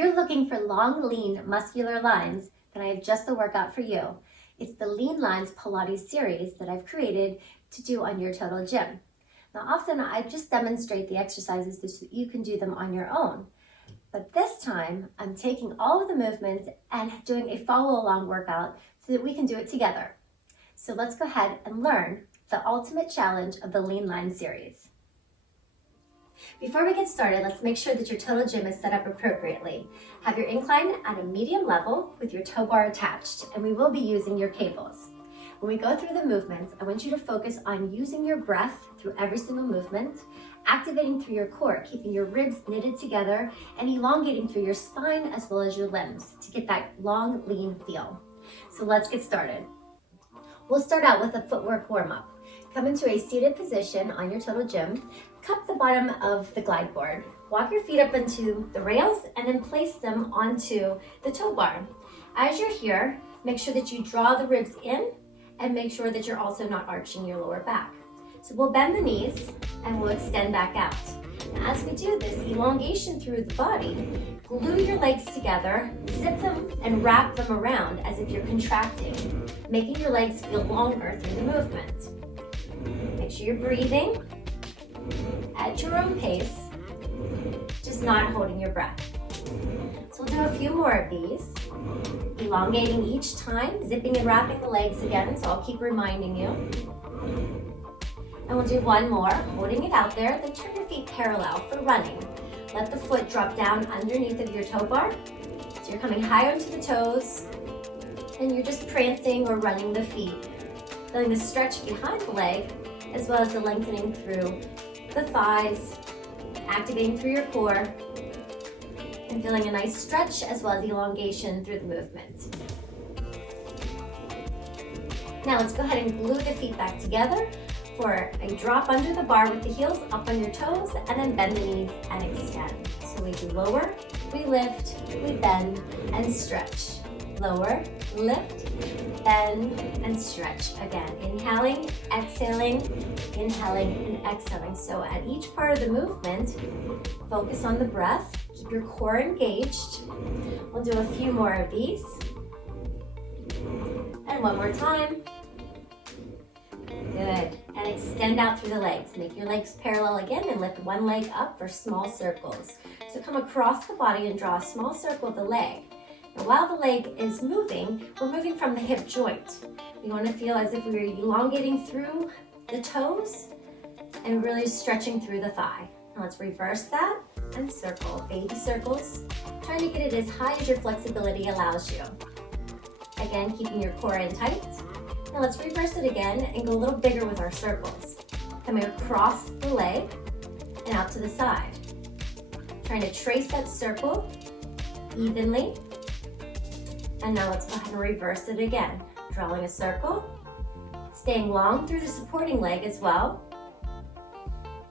you're looking for long, lean, muscular lines, then I have just the workout for you. It's the Lean Lines Pilates Series that I've created to do on your total gym. Now, often I just demonstrate the exercises so that you can do them on your own. But this time, I'm taking all of the movements and doing a follow-along workout so that we can do it together. So let's go ahead and learn the ultimate challenge of the Lean Line series. Before we get started, let's make sure that your total gym is set up appropriately. Have your incline at a medium level with your tow bar attached, and we will be using your cables. When we go through the movements, I want you to focus on using your breath through every single movement, activating through your core, keeping your ribs knitted together, and elongating through your spine as well as your limbs to get that long, lean feel. So let's get started. We'll start out with a footwork warm-up. Come into a seated position on your total gym. Cup the bottom of the glide board. Walk your feet up into the rails and then place them onto the tow bar. As you're here, make sure that you draw the ribs in and make sure that you're also not arching your lower back. So we'll bend the knees and we'll extend back out. Now, as we do this, elongation through the body, glue your legs together, zip them and wrap them around as if you're contracting, making your legs feel longer through the movement. Make sure you're breathing at your own pace, just not holding your breath. So we'll do a few more of these, elongating each time, zipping and wrapping the legs again, so I'll keep reminding you. And we'll do one more, holding it out there, then turn your feet parallel for running. Let the foot drop down underneath of your toe bar. So you're coming higher into the toes, and you're just prancing or running the feet. Feeling the stretch behind the leg, as well as the lengthening through the thighs, activating through your core, and feeling a nice stretch as well as elongation through the movement. Now let's go ahead and glue the feet back together for a drop under the bar with the heels up on your toes, and then bend the knees and extend. So we do lower, we lift, we bend and stretch. Lower, lift, bend and stretch. Again, inhaling, exhaling, inhaling and exhaling. So at each part of the movement, focus on the breath, keep your core engaged. We'll do a few more of these. And one more time. Good. And extend out through the legs. Make your legs parallel again and lift one leg up for small circles. So come across the body and draw a small circle with the leg. Now, while the leg is moving, we're moving from the hip joint. We want to feel as if we're elongating through the toes and really stretching through the thigh. Now let's reverse that and circle, baby circles, trying to get it as high as your flexibility allows you. Again, keeping your core in tight. Now let's reverse it again and go a little bigger with our circles. Coming across the leg and out to the side. Trying to trace that circle evenly. And now let's go ahead and reverse it again. Drawing a circle, staying long through the supporting leg as well.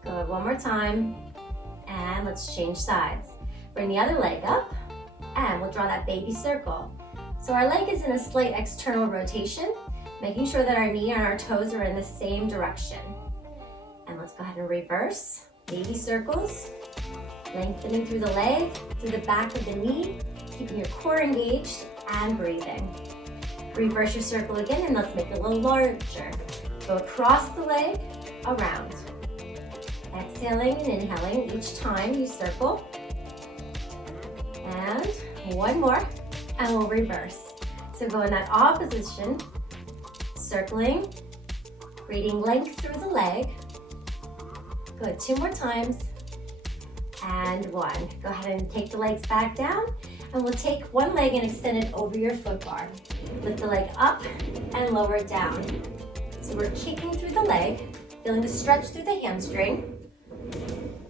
Go one more time, and let's change sides. Bring the other leg up, and we'll draw that baby circle. So our leg is in a slight external rotation, making sure that our knee and our toes are in the same direction. And let's go ahead and reverse, baby circles, lengthening through the leg, through the back of the knee, keeping your core engaged, and breathing. Reverse your circle again, and let's make it a little larger. Go across the leg, around. Exhaling and inhaling each time you circle. And one more, and we'll reverse. So go in that opposition, circling, creating length through the leg. Good, 2 more times, and one. Go ahead and take the legs back down. And we'll take one leg and extend it over your foot bar. Lift the leg up and lower it down. So we're kicking through the leg, feeling the stretch through the hamstring.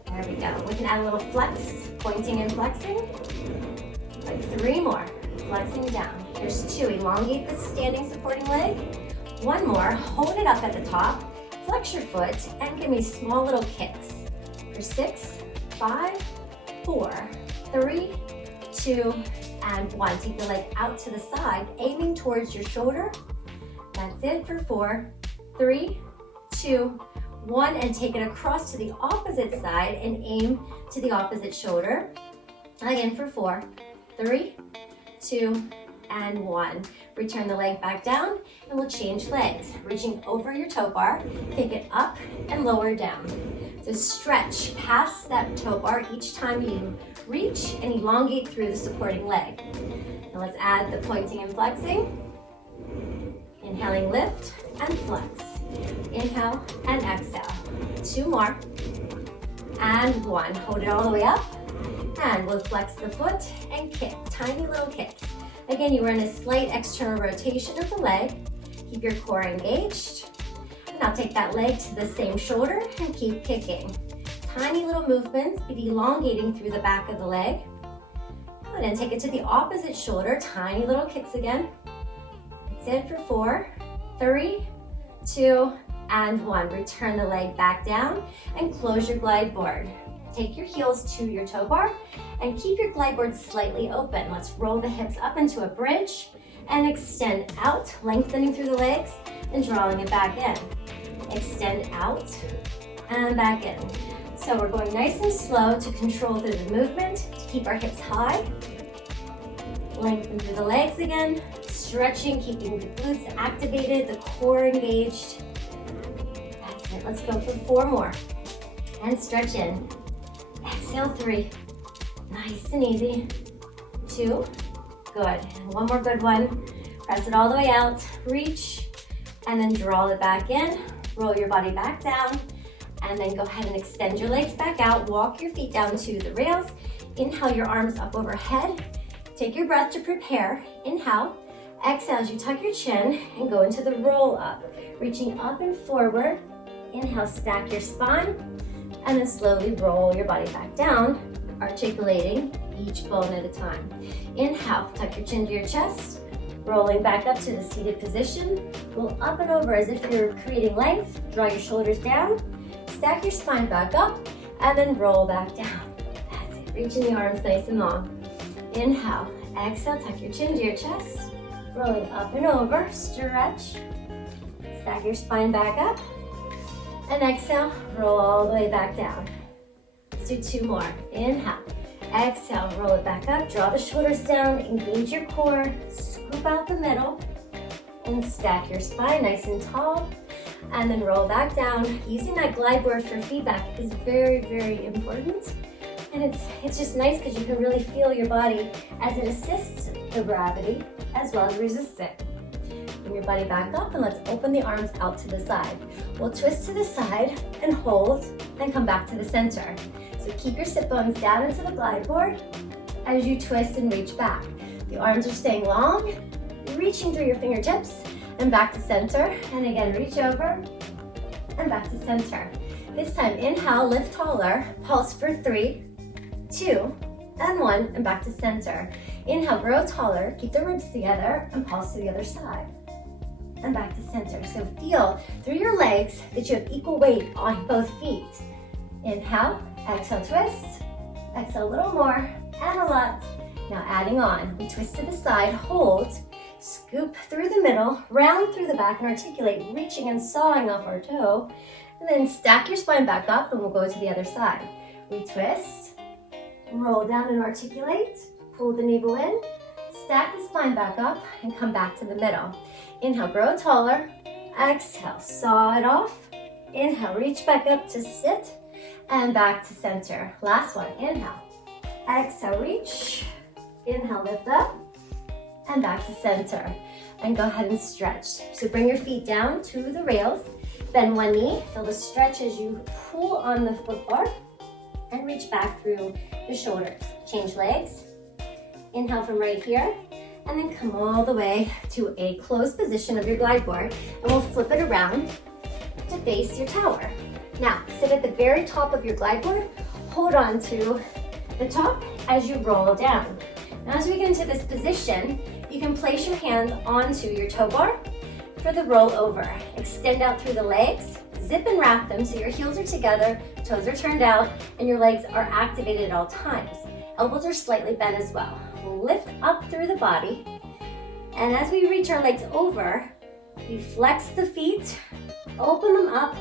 There we go. We can add a little flex, pointing and flexing. Like 3 more, flexing down. There's 2, elongate the standing supporting leg. 1 more, hold it up at the top, flex your foot, and give me small little kicks. For 6, 5, 4, 3, 2, and 1. Take the leg out to the side, aiming towards your shoulder. That's it for 4, 3, 2, 1, and take it across to the opposite side and aim to the opposite shoulder. Again for 4, 3, 2, and 1. Return the leg back down, and we'll change legs. Reaching over your toe bar, pick it up and lower down. So stretch past that toe bar each time you reach and elongate through the supporting leg. Now let's add the pointing and flexing. Inhaling, lift and flex. Inhale and exhale. 2 more. And 1. Hold it all the way up. And we'll flex the foot and kick. Tiny little kicks. Again, you are in a slight external rotation of the leg. Keep your core engaged. Now take that leg to the same shoulder and keep kicking. Tiny little movements, but elongating through the back of the leg. Good, and take it to the opposite shoulder. Tiny little kicks again. That's it for 4, 3, 2, and 1. Return the leg back down and close your glide board. Take your heels to your toe bar and keep your glide board slightly open. Let's roll the hips up into a bridge and extend out, lengthening through the legs and drawing it back in. Extend out and back in. So we're going nice and slow to control through the movement, to keep our hips high. Lengthen through the legs again, stretching, keeping the glutes activated, the core engaged. That's it, let's go for 4 more. And stretch in. Exhale, 3, nice and easy. 2, good. And 1 more good one. Press it all the way out, reach, and then draw it back in. Roll your body back down, and then go ahead and extend your legs back out. Walk your feet down to the rails. Inhale your arms up overhead. Take your breath to prepare. Inhale. Exhale as you tuck your chin and go into the roll up. Reaching up and forward. Inhale, stack your spine. And then slowly roll your body back down, articulating each bone at a time. Inhale, tuck your chin to your chest, rolling back up to the seated position. Roll up and over as if you're creating length. Draw your shoulders down, stack your spine back up, and then roll back down. That's it, reaching the arms nice and long. Inhale, exhale, tuck your chin to your chest, rolling up and over, stretch, stack your spine back up, and exhale, roll all the way back down. Let's do 2 more. Inhale, exhale, roll it back up, draw the shoulders down, engage your core, scoop out the middle, and stack your spine nice and tall, and then roll back down. Using that glide board for feedback is very, very important. And it's just nice because you can really feel your body as it assists the gravity as well as resists it. Bring your body back up and let's open the arms out to the side. We'll twist to the side and hold, then come back to the center. So keep your sit bones down into the glide board as you twist and reach back. The arms are staying long, reaching through your fingertips and back to center. And again, reach over and back to center. This time, inhale, lift taller, pulse for 3, 2, and 1, and back to center. Inhale, grow taller, keep the ribs together, and pulse to the other side. And back to center. So feel through your legs that you have equal weight on both feet. Inhale, exhale, twist. Exhale a little more, and a lot. Now adding on, we twist to the side, hold, scoop through the middle, round through the back, and articulate, reaching and sawing off our toe. And then stack your spine back up, and we'll go to the other side. We twist, roll down and articulate, pull the navel in, stack the spine back up, and come back to the middle. Inhale, grow taller. Exhale, saw it off. Inhale, reach back up to sit, and back to center. Last one, inhale. Exhale, reach. Inhale, lift up, and back to center. And go ahead and stretch. So bring your feet down to the rails. Bend one knee, feel the stretch as you pull on the foot bar, and reach back through the shoulders. Change legs. Inhale from right here, and then come all the way to a closed position of your glide board, and we'll flip it around to face your tower. Now, sit at the very top of your glide board, hold on to the top as you roll down. Now, as we get into this position, you can place your hands onto your toe bar for the roll over. Extend out through the legs, zip and wrap them so your heels are together, toes are turned out, and your legs are activated at all times. Elbows are slightly bent as well. We'll lift up through the body, and as we reach our legs over, we flex the feet, open them up,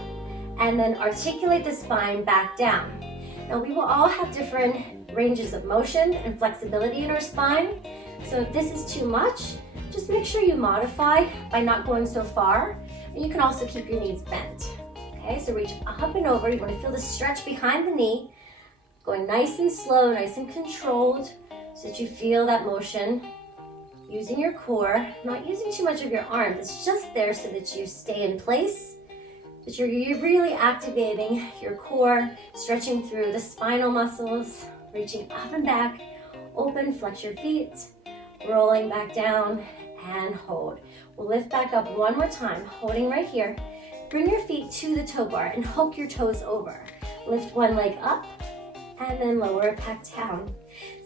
and then articulate the spine back down. Now we will all have different ranges of motion and flexibility in our spine. So if this is too much, just make sure you modify by not going so far. And you can also keep your knees bent. Okay, so reach up and over. You want to feel the stretch behind the knee, going nice and slow, nice and controlled, so that you feel that motion. Using your core, not using too much of your arms. It's just there so that you stay in place, that you're really activating your core, stretching through the spinal muscles, reaching up and back, open, flex your feet, rolling back down, and hold. We'll lift back up one more time, holding right here. Bring your feet to the toe bar and hook your toes over. Lift one leg up, and then lower it back down.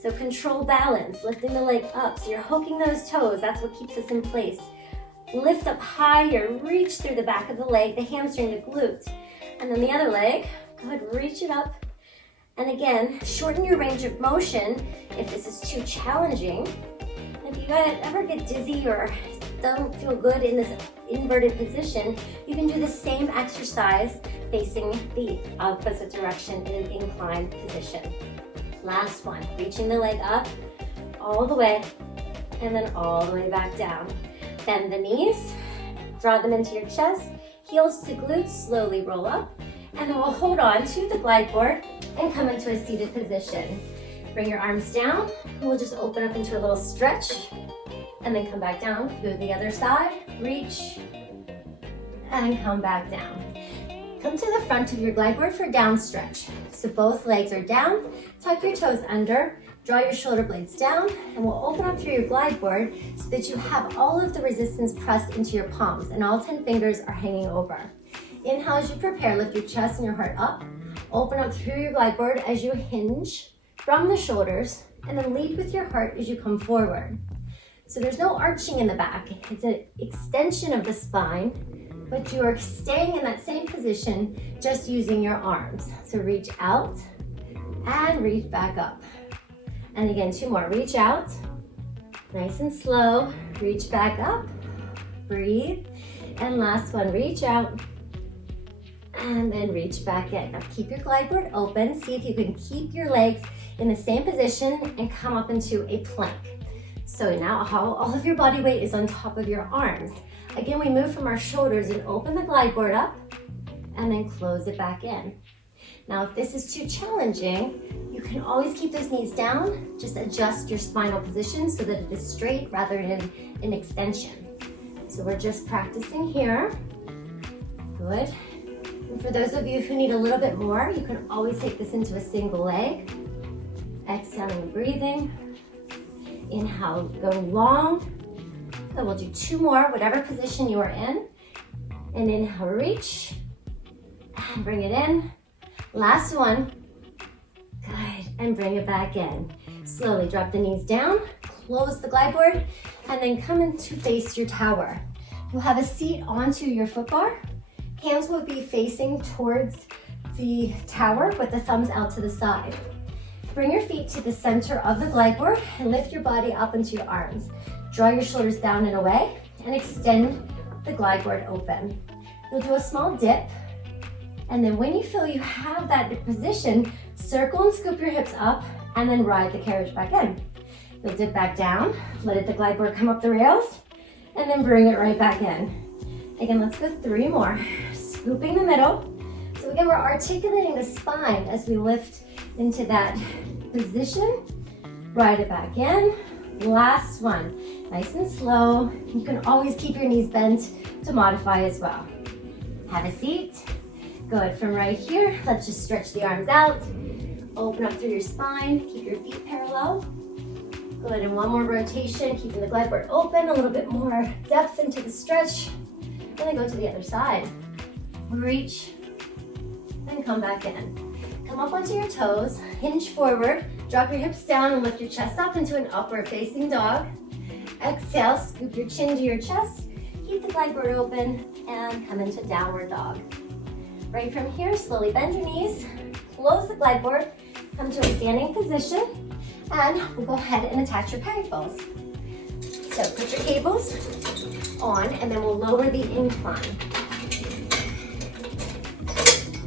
So control balance, lifting the leg up. So you're hooking those toes. That's what keeps us in place. Lift up higher, reach through the back of the leg, the hamstring, the glute. And then the other leg, go ahead, reach it up. And again, shorten your range of motion if this is too challenging. If you ever get dizzy or don't feel good in this inverted position, you can do the same exercise facing the opposite direction in an inclined position. Last one, reaching the leg up all the way and then all the way back down. Bend the knees, draw them into your chest, heels to glutes, slowly roll up, and then we'll hold on to the glide board and come into a seated position. Bring your arms down, and we'll just open up into a little stretch, and then come back down. Go to the other side, reach, and come back down. Come to the front of your glide board for down stretch. So both legs are down, tuck your toes under, draw your shoulder blades down, and we'll open up through your glide board so that you have all of the resistance pressed into your palms and all 10 fingers are hanging over. Inhale as you prepare, lift your chest and your heart up. Open up through your glide board as you hinge from the shoulders, and then lead with your heart as you come forward. So there's no arching in the back. It's an extension of the spine, but you are staying in that same position, just using your arms. So reach out and reach back up. And again, two more. Reach out, nice and slow. Reach back up, breathe. And last one, reach out and then reach back in. Now keep your glide board open. See if you can keep your legs in the same position and come up into a plank. So now all of your body weight is on top of your arms. Again, we move from our shoulders and open the glide board up and then close it back in. Now, if this is too challenging, you can always keep those knees down. Just adjust your spinal position so that it is straight rather than an extension. So we're just practicing here. Good. And for those of you who need a little bit more, you can always take this into a single leg. Exhaling and breathing. Inhale, going long. So we'll do two more, whatever position you are in. And inhale, reach. And bring it in. Last one. Good. And bring it back in. Slowly drop the knees down. Close the glide board. And then come in to face your tower. You'll have a seat onto your foot bar. Hands will be facing towards the tower with the thumbs out to the side. Bring your feet to the center of the glide board and lift your body up into your arms. Draw your shoulders down and away and extend the glide board open. You'll do a small dip, and then when you feel you have that position, circle and scoop your hips up and then ride the carriage back in. You'll dip back down, let the glide board come up the rails, and then bring it right back in. Again, let's go three more. Scooping the middle. So again, we're articulating the spine as we lift into that position. Ride it back in. Last one. Nice and slow. You can always keep your knees bent to modify as well. Have a seat. Good. From right here, let's just stretch the arms out. Open up through your spine. Keep your feet parallel. Good. And one more rotation, keeping the glide board open. A little bit more depth into the stretch. And then go to the other side. Reach and come back in. Come up onto your toes, hinge forward, drop your hips down and lift your chest up into an upward facing dog. Exhale, scoop your chin to your chest, keep the glide board open, and come into downward dog. Right from here, slowly bend your knees, close the glide board, come to a standing position, and we'll go ahead and attach your peg balls. So put your cables on, and then we'll lower the incline.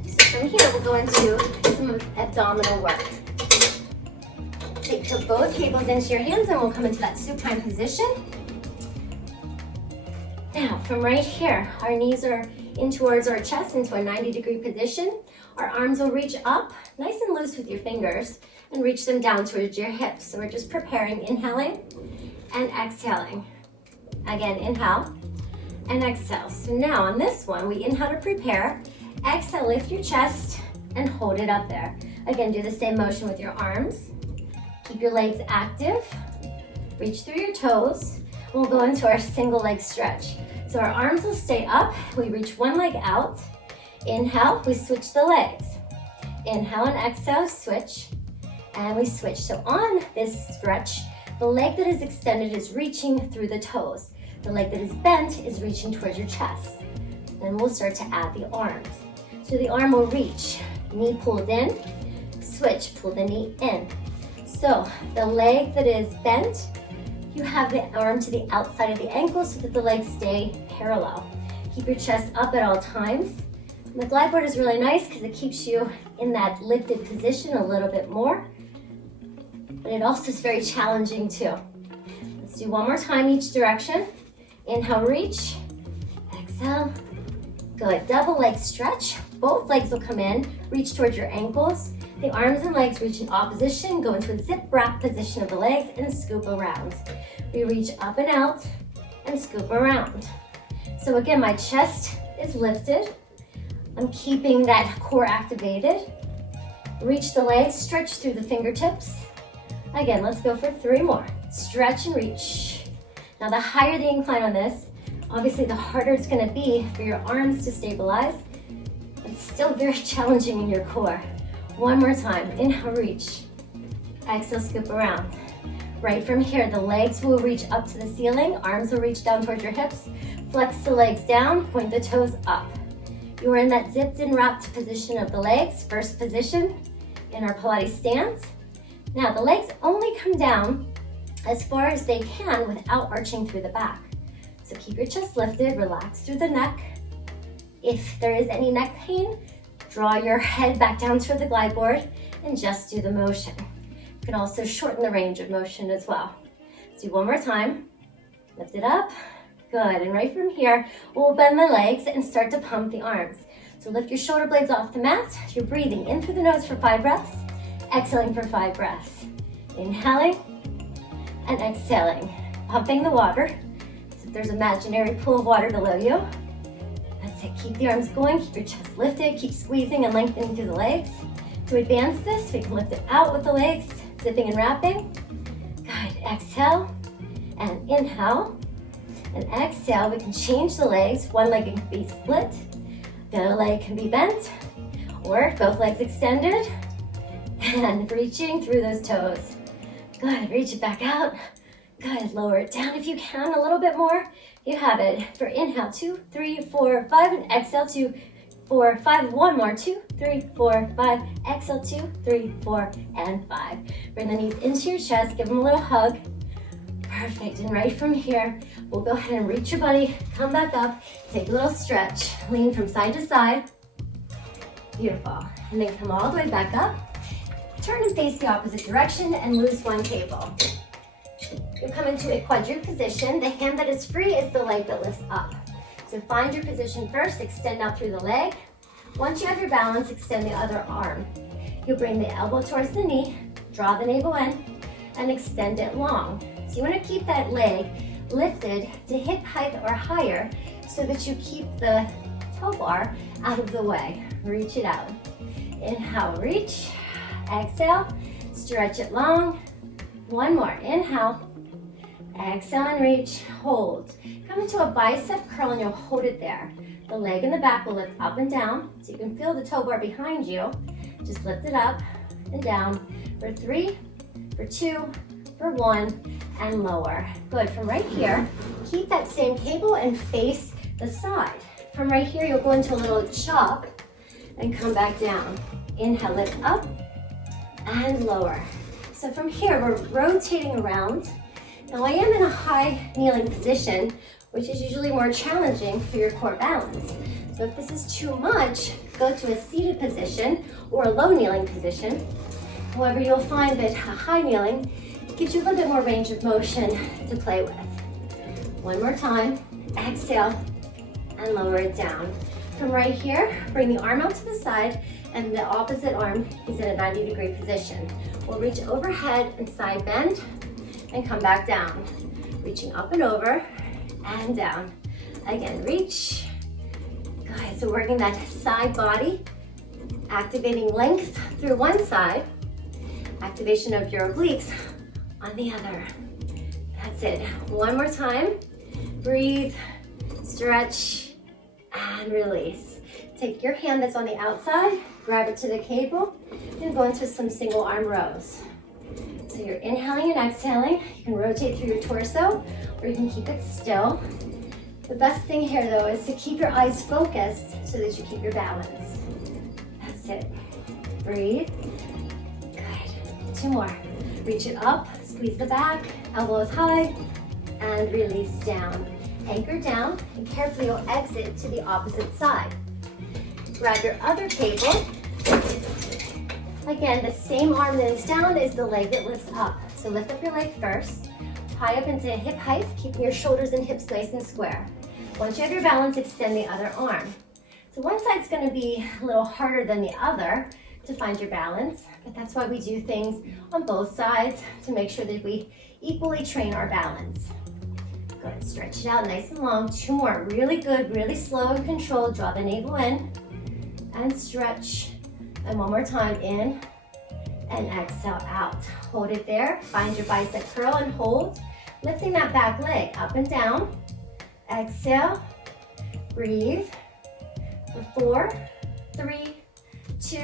So from from here, we'll go into some abdominal work. Take both cables into your hands and we'll come into that supine position. Now, from right here, our knees are in towards our chest into a 90-degree position. Our arms will reach up, nice and loose with your fingers, and reach them down towards your hips. So we're just preparing, inhaling and exhaling. Again, inhale and exhale. So now on this one, we inhale to prepare. Exhale, lift your chest and hold it up there. Again, do the same motion with your arms. Keep your legs active. Reach through your toes. We'll go into our single leg stretch. So our arms will stay up. We reach one leg out. Inhale, we switch the legs. Inhale and exhale, switch. And we switch. So on this stretch, the leg that is extended is reaching through the toes. The leg that is bent is reaching towards your chest. Then we'll start to add the arms. So the arm will reach, knee pulled in, switch, pull the knee in. So the leg that is bent, you have the arm to the outside of the ankle so that the legs stay parallel. Keep your chest up at all times. And the glide board is really nice because it keeps you in that lifted position a little bit more, but it also is very challenging too. Let's do one more time each direction. Inhale, reach, exhale. Good, double leg stretch. Both legs will come in, reach towards your ankles. The arms and legs reach in opposition, go into a zip wrap position of the legs and scoop around. We reach up and out and scoop around. So again, my chest is lifted. I'm keeping that core activated. Reach the legs, stretch through the fingertips. Again, let's go for 3 more. Stretch and reach. Now the higher the incline on this, obviously the harder it's gonna be for your arms to stabilize. It's still very challenging in your core. One more time, inhale, reach. Exhale, scoop around. Right from here, the legs will reach up to the ceiling, arms will reach down towards your hips. Flex the legs down, point the toes up. You are in that zipped and wrapped position of the legs, first position in our Pilates stance. Now the legs only come down as far as they can without arching through the back. So keep your chest lifted, relax through the neck. If there is any neck pain, draw your head back down toward the glide board and just do the motion. You can also shorten the range of motion as well. Let's do one more time. Lift it up. Good, and right from here, we'll bend the legs and start to pump the arms. So lift your shoulder blades off the mat. You're breathing in through the nose for 5 breaths, exhaling for 5 breaths. Inhaling and exhaling, pumping the water. So if there's an imaginary pool of water below you, that's it. Keep the arms going, keep your chest lifted, keep squeezing and lengthening through the legs. To advance this, we can lift it out with the legs, zipping and wrapping. Good, exhale and inhale. And exhale, we can change the legs. One leg can be split, the other leg can be bent, or both legs extended, and reaching through those toes. Good, reach it back out. Good, lower it down if you can, a little bit more. You have it. For inhale, 2, 3, 4, 5, and exhale, 2, 4, 5. One more, 2, 3, 4, 5. Exhale, 2, 3, 4, and 5. Bring the knees into your chest, give them a little hug. Perfect, and right from here, we'll go ahead and reach your body, come back up, take a little stretch, lean from side to side. Beautiful, and then come all the way back up. Turn and face the opposite direction and loose one cable. You'll come into a quadruped position. The hand that is free is the leg that lifts up. So find your position first, extend out through the leg. Once you have your balance, extend the other arm. You'll bring the elbow towards the knee, draw the navel in, and extend it long. So you want to keep that leg lifted to hip height or higher so that you keep the toe bar out of the way. Reach it out. Inhale, reach. Exhale, stretch it long. One more, inhale. Exhale and reach, hold. Come into a bicep curl and you'll hold it there. The leg in the back will lift up and down so you can feel the toe bar behind you. Just lift it up and down for 3, for 2, for 1, and lower. Good, from right here, keep that same cable and face the side. From right here, you'll go into a little chop and come back down. Inhale, lift up and lower. So from here, we're rotating around. Now I am in a high kneeling position, which is usually more challenging for your core balance. So if this is too much, go to a seated position or a low kneeling position. However, you'll find that a high kneeling gives you a little bit more range of motion to play with. One more time, exhale, and lower it down. From right here, bring the arm out to the side, and the opposite arm is in a 90-degree position. We'll reach overhead and side bend, and come back down. Reaching up and over, and down. Again, reach. Good, so working that side body, activating length through one side, activation of your obliques on the other. That's it. One more time. Breathe, stretch, and release. Take your hand that's on the outside, grab it to the cable, and go into some single arm rows. So you're inhaling and exhaling. You can rotate through your torso, or you can keep it still. The best thing here though is to keep your eyes focused so that you keep your balance. That's it. Breathe. Good. Two more. Reach it up, squeeze the back, elbows high, and release down. Anchor down, and carefully you'll exit to the opposite side. Grab your other cable. Again, the same arm that is down is the leg that lifts up. So lift up your leg first, high up into hip height, keeping your shoulders and hips nice and square. Once you have your balance, extend the other arm. So one side's gonna be a little harder than the other to find your balance, but that's why we do things on both sides to make sure that we equally train our balance. Good, stretch it out nice and long. Two more, really good, really slow and controlled. Draw the navel in and stretch. And one more time, in and exhale out. Hold it there, find your bicep curl and hold. Lifting that back leg up and down. Exhale, breathe. For 4, 3, 2,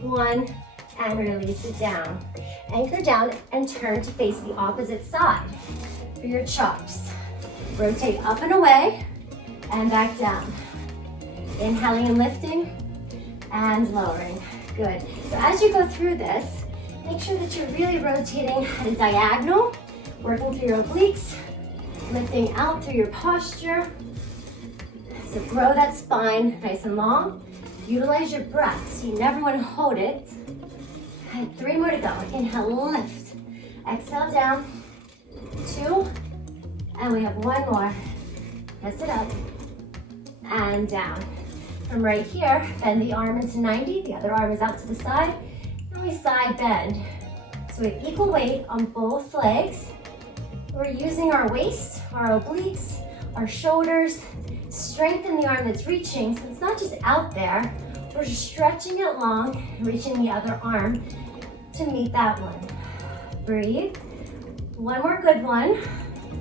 1, and release it down. Anchor down and turn to face the opposite side for your chops. Rotate up and away and back down. Inhaling and lifting and lowering. Good. So as you go through this, make sure that you're really rotating at a diagonal, working through your obliques, lifting out through your posture. So grow that spine nice and long. Utilize your breath, so you never want to hold it. And 3 more to go. Inhale, lift. Exhale down. 2. And we have 1 more. Press it up. And down. From right here, bend the arm into 90. The other arm is out to the side. And we side bend. So we have equal weight on both legs. We're using our waist, our obliques, our shoulders. Strengthen the arm that's reaching, so it's not just out there. We're stretching it long, reaching the other arm to meet that one. Breathe. 1 more good one.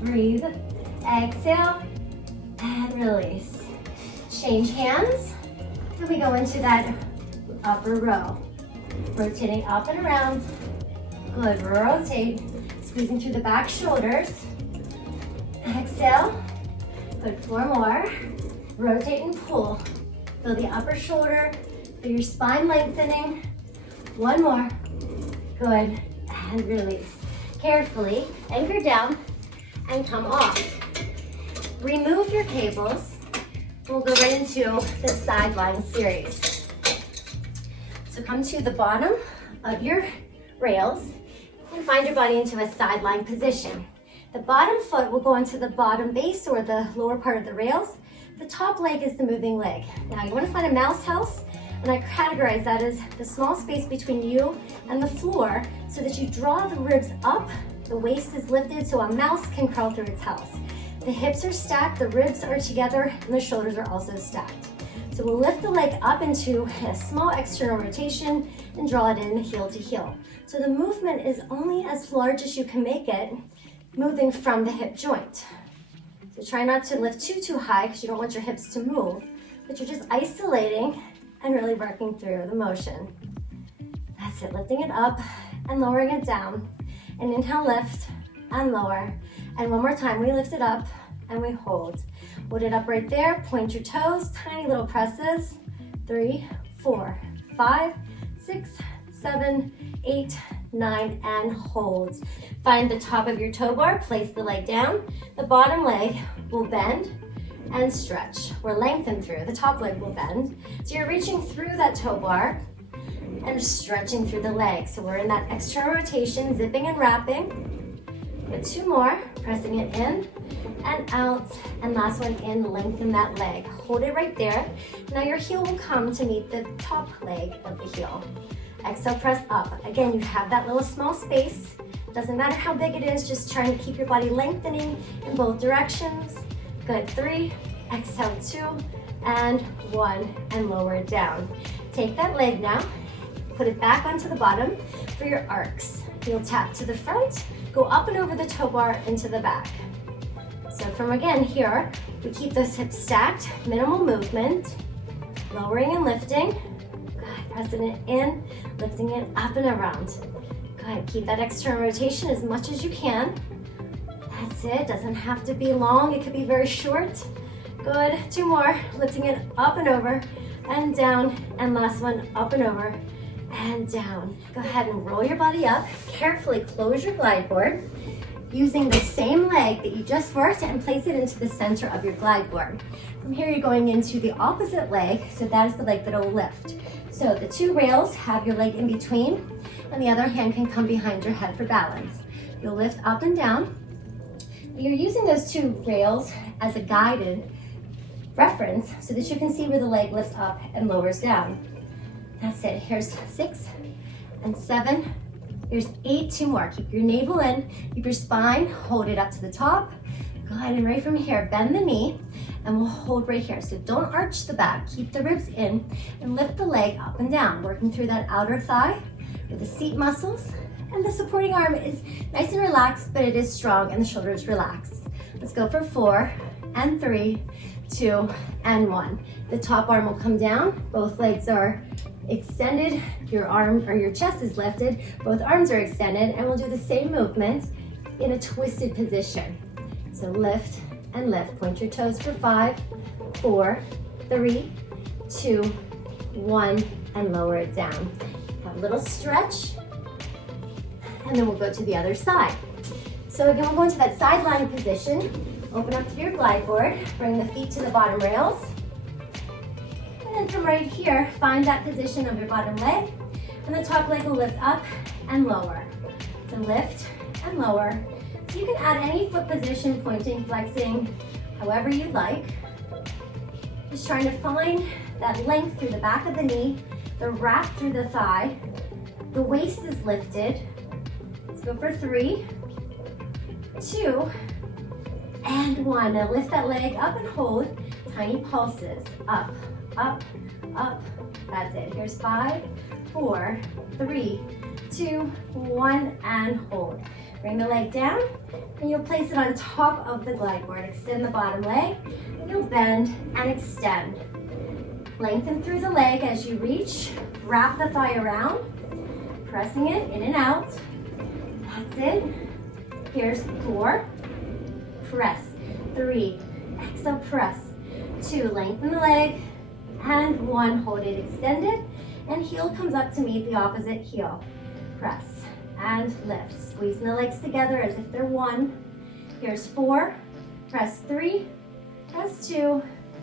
Breathe. Exhale and release. Change hands, and we go into that upper row. Rotating up and around. Good, rotate. Squeezing through the back shoulders. Exhale. Good, 4 more. Rotate and pull. Feel the upper shoulder, feel your spine lengthening. 1 more. Good, and release. Carefully, anchor down and come off. Remove your cables. We'll go right into the sideline series. So come to the bottom of your rails and find your body into a sideline position. The bottom foot will go into the bottom base or the lower part of the rails. The top leg is the moving leg. Now you want to find a mouse house, and I categorize that as the small space between you and the floor so that you draw the ribs up, the waist is lifted so a mouse can crawl through its house. The hips are stacked, the ribs are together, and the shoulders are also stacked. So we'll lift the leg up into a small external rotation and draw it in heel to heel. So the movement is only as large as you can make it, moving from the hip joint. So try not to lift too high because you don't want your hips to move, but you're just isolating and really working through the motion. That's it, lifting it up and lowering it down. And inhale, lift and lower. And one more time, we lift it up and we hold. Hold it up right there, point your toes, tiny little presses. 3, 4, 5, 6, 7, 8, 9, and hold. Find the top of your toe bar, place the leg down. The bottom leg will bend, and stretch. We're lengthened through, the top leg will bend. So you're reaching through that toe bar and stretching through the leg. So we're in that external rotation, zipping and wrapping. Good, 2 more, pressing it in and out, and last one in, lengthen that leg. Hold it right there. Now your heel will come to meet the top leg of the heel. Exhale, press up. Again, you have that little small space. Doesn't matter how big it is, just trying to keep your body lengthening in both directions. Good, 3, exhale, 2, and 1, and lower it down. Take that leg now, put it back onto the bottom for your arcs. You'll tap to the front, go up and over the toe bar into the back. So from again here, we keep those hips stacked, minimal movement, lowering and lifting. Good, pressing it in, lifting it up and around. Good, keep that external rotation as much as you can. That's it, doesn't have to be long, it could be very short. Good, 2 more, lifting it up and over and down, and last one, up and over and down. Go ahead and roll your body up, carefully close your glide board, using the same leg that you just worked and place it into the center of your glide board. From here, you're going into the opposite leg, so that is the leg that will lift. So the 2 rails, have your leg in between, and the other hand can come behind your head for balance. You'll lift up and down. You're using those 2 rails as a guided reference so that you can see where the leg lifts up and lowers down. That's it. Here's 6 and 7. Here's 8, 2 more. Keep your navel in, keep your spine, hold it up to the top. Go ahead and right from here, bend the knee, and we'll hold right here. So don't arch the back, keep the ribs in, and lift the leg up and down, working through that outer thigh with the seat muscles. And the supporting arm is nice and relaxed, but it is strong, and the shoulder is relaxed. Let's go for 4 and 3, 2, and 1. The top arm will come down, both legs are extended, your arm or your chest is lifted, both arms are extended, and we'll do the same movement in a twisted position. So lift and lift. Point your toes for 5, 4, 3, 2, 1, and lower it down. Have a little stretch, and then we'll go to the other side. So again, we'll go into that side lying position. Open up to your glide board, bring the feet to the bottom rails. And from right here, find that position of your bottom leg, and the top leg will lift up and lower. So lift and lower. So you can add any foot position, pointing, flexing, however you'd like. Just trying to find that length through the back of the knee, the wrap through the thigh, the waist is lifted. Let's go for 3, 2, and 1. Now lift that leg up and hold, tiny pulses, up, up, up. That's it. Here's 5, 4, 3, 2, 1, and hold. Bring the leg down, and you'll place it on top of the glide board. Extend the bottom leg, and you'll bend and extend. Lengthen through the leg as you reach. Wrap the thigh around, pressing it in and out. That's it. Here's 4, press, 3, exhale, press, 2, lengthen the leg, and 1, hold it extended, and heel comes up to meet the opposite heel. Press and lift, squeezing the legs together as if they're one. Here's 4, press 3, press 2,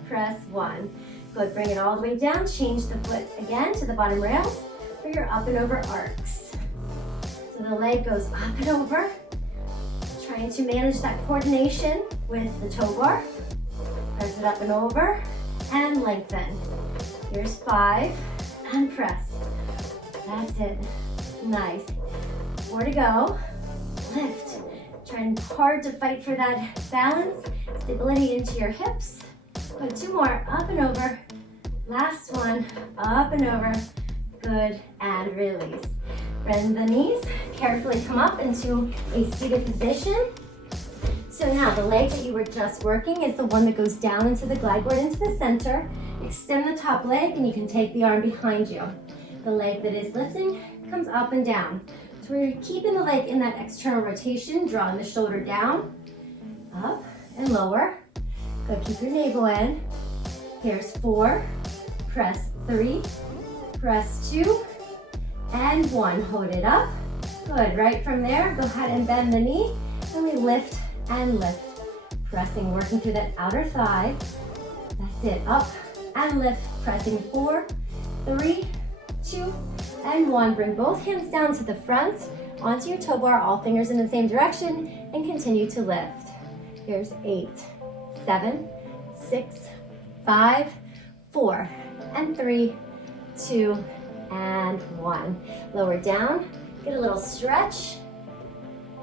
press 1. Good, bring it all the way down, change the foot again to the bottom rails for your up and over arcs. So the leg goes up and over, trying to manage that coordination with the toe bar. Press it up and over, and lengthen. Here's 5, and press. That's it. Nice. 4 to go. Lift. Trying hard to fight for that balance, stability into your hips. Good, 2 more, up and over. Last one, up and over. Good, and release. Bend the knees, carefully come up into a seated position. So now the leg that you were just working is the one that goes down into the glide board into the center. Extend the top leg, and you can take the arm behind you. The leg that is lifting comes up and down. So we're keeping the leg in that external rotation, drawing the shoulder down, up and lower. Good, keep your navel in. Here's 4, press 3, press 2, and 1. Hold it up. Good, right from there, go ahead and bend the knee, and we lift and lift. Pressing, working through that outer thigh. That's it, up and lift, pressing 4, 3, 2, and 1. Bring both hands down to the front, onto your toe bar, all fingers in the same direction, and continue to lift. Here's 8, 7, 6, 5, 4, and 3, 2, and 1. Lower down, get a little stretch.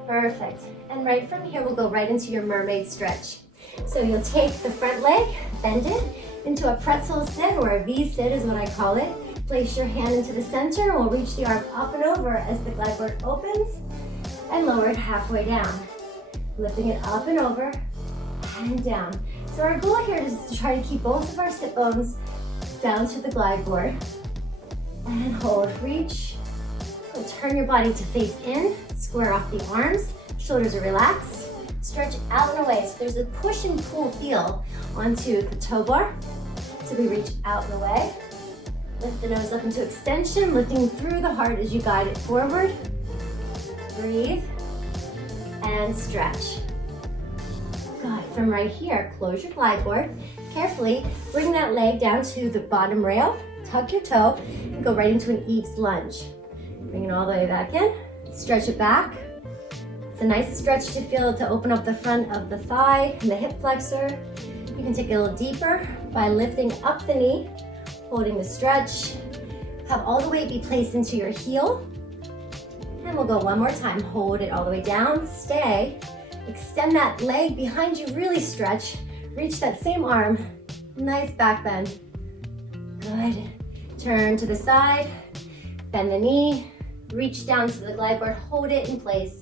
Perfect. And right from here, we'll go right into your mermaid stretch. So you'll take the front leg, bend it into a pretzel sit, or a V sit is what I call it. Place your hand into the center, and we'll reach the arm up and over as the glide board opens, and lower it halfway down. Lifting it up and over, and down. So our goal here is to try to keep both of our sit bones down to the glide board. And hold, reach. So turn your body to face in, square off the arms, shoulders are relaxed. Stretch out and away. So there's a push and pull feel onto the toe bar. So we reach out and away. Lift the nose up into extension, lifting through the heart as you guide it forward. Breathe and stretch. Good. From right here, close your glide board. Carefully bring that leg down to the bottom rail, tuck your toe, and go right into an Eve's lunge. Bring it all the way back in, stretch it back. It's a nice stretch to feel to open up the front of the thigh and the hip flexor. You can take it a little deeper by lifting up the knee, holding the stretch. Have all the weight be placed into your heel. And we'll go one more time. Hold it all the way down, stay. Extend that leg behind you, really stretch. Reach that same arm, nice back bend. Good. Turn to the side, bend the knee, reach down to the glide board, hold it in place,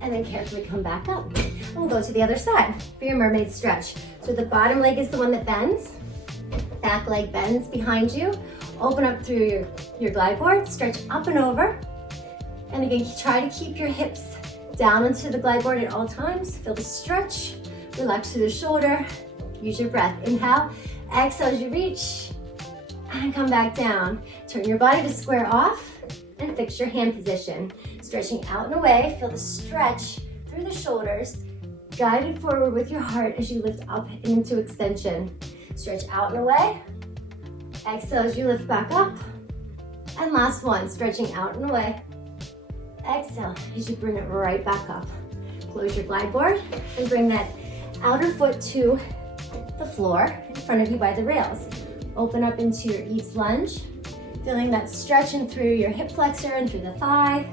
and then carefully come back up. And we'll go to the other side for your mermaid stretch. So the bottom leg is the one that bends, back leg bends behind you. Open up through your glide board, stretch up and over. And again, try to keep your hips down into the glide board at all times. Feel the stretch, relax through the shoulder, use your breath. Inhale, exhale as you reach, and come back down. Turn your body to square off and fix your hand position. Stretching out and away, feel the stretch through the shoulders, guided forward with your heart as you lift up into extension. Stretch out and away, exhale as you lift back up, and last one, stretching out and away. Exhale as you bring it right back up. Close your glide board and bring that outer foot to the floor in front of you by the rails. Open up into your Eve's lunge, feeling that stretching through your hip flexor and through the thigh.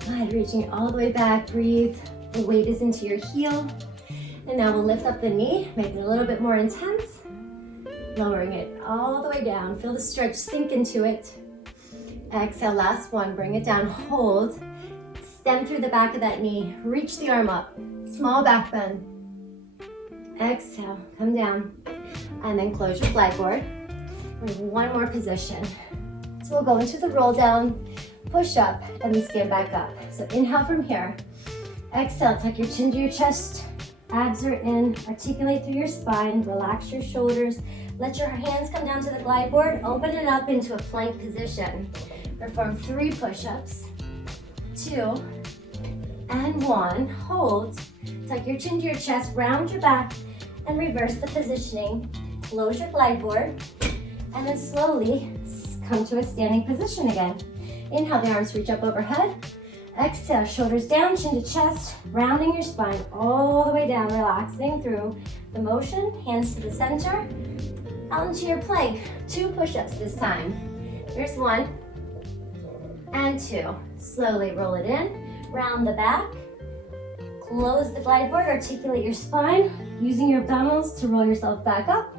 Good, reaching it all the way back, breathe. The weight is into your heel. And now we'll lift up the knee, make it a little bit more intense. Lowering it all the way down. Feel the stretch sink into it. Exhale, last one, bring it down, hold. Extend through the back of that knee, reach the arm up, small back bend. Exhale, come down, and then close your glide board. One more position. So we'll go into the roll down, push up, and then stand back up. So inhale from here. Exhale, tuck your chin to your chest, abs are in, articulate through your spine, relax your shoulders. Let your hands come down to the glide board, open it up into a plank position. Perform 3 push-ups, 2, and 1. Hold, tuck your chin to your chest, round your back, and reverse the positioning. Close your glide board, and then slowly come to a standing position again. Inhale, the arms reach up overhead. Exhale, shoulders down, chin to chest, rounding your spine all the way down, relaxing through the motion. Hands to the center, out into your plank. 2 push-ups this time. Here's 1 and 2. Slowly roll it in, round the back, close the glide board, articulate your spine, using your abdominals to roll yourself back up.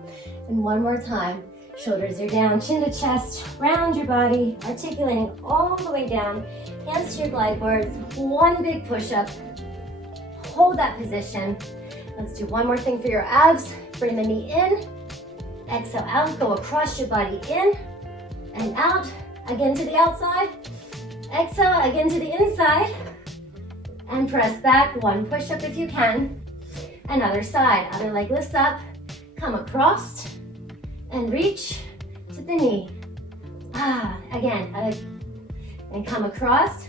And one more time. Shoulders are down, chin to chest, round your body, articulating all the way down. Hands to your glide boards, 1 big push-up. Hold that position. Let's do one more thing for your abs. Bring the knee in, exhale out, go across your body in and out. Again to the outside, exhale again to the inside, and press back. 1 push-up if you can. Another side, other leg lifts up, come across, and reach to the knee. Again, and come across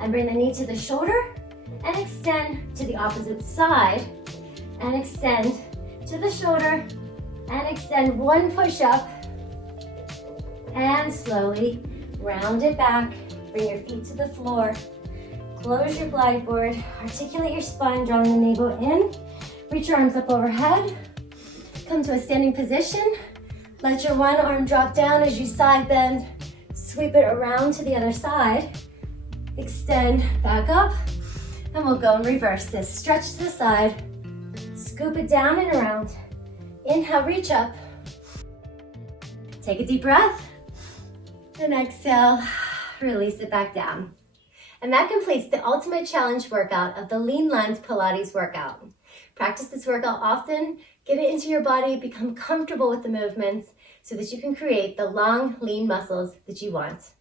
and bring the knee to the shoulder and extend to the opposite side, and extend to the shoulder, and extend one push-up, and slowly round it back. Bring your feet to the floor. Close your glide board. Articulate your spine, drawing the navel in. Reach your arms up overhead. Come to a standing position. Let your one arm drop down as you side bend. Sweep it around to the other side. Extend back up. And we'll go and reverse this. Stretch to the side. Scoop it down and around. Inhale, reach up. Take a deep breath. And exhale, release it back down. And that completes the ultimate challenge workout of the Lean Lines Pilates workout. Practice this workout often, get it into your body, become comfortable with the movements so that you can create the long, lean muscles that you want.